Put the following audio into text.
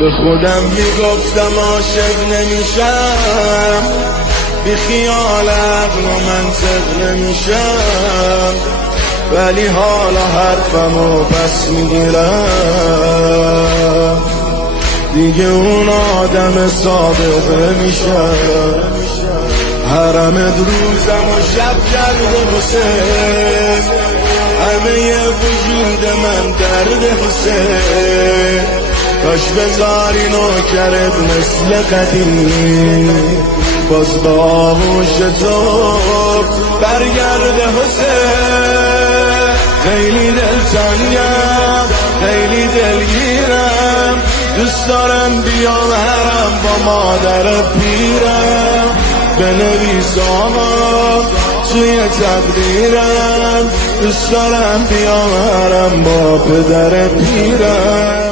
به خودم میگفتم عاشق نمیشم، بی خیال عقل و منطق نمیشم، ولی حالا حرفمو پس میگیرم، دیگه اون آدم صادق نمیشم. حرم روزم و شب کرده حسین، همه وجود من درد حسین، کاش بذاری نوکرت مثل قدیم، باز با آغوش تو برگرده حسین. خیلی دلتنگم، خیلی دلگیرم، دوست دارم بیام حرم با مادر پیرم، بنویس آقا توی تقدیرم، دوست دارم بیام حرم با پدر پیرم.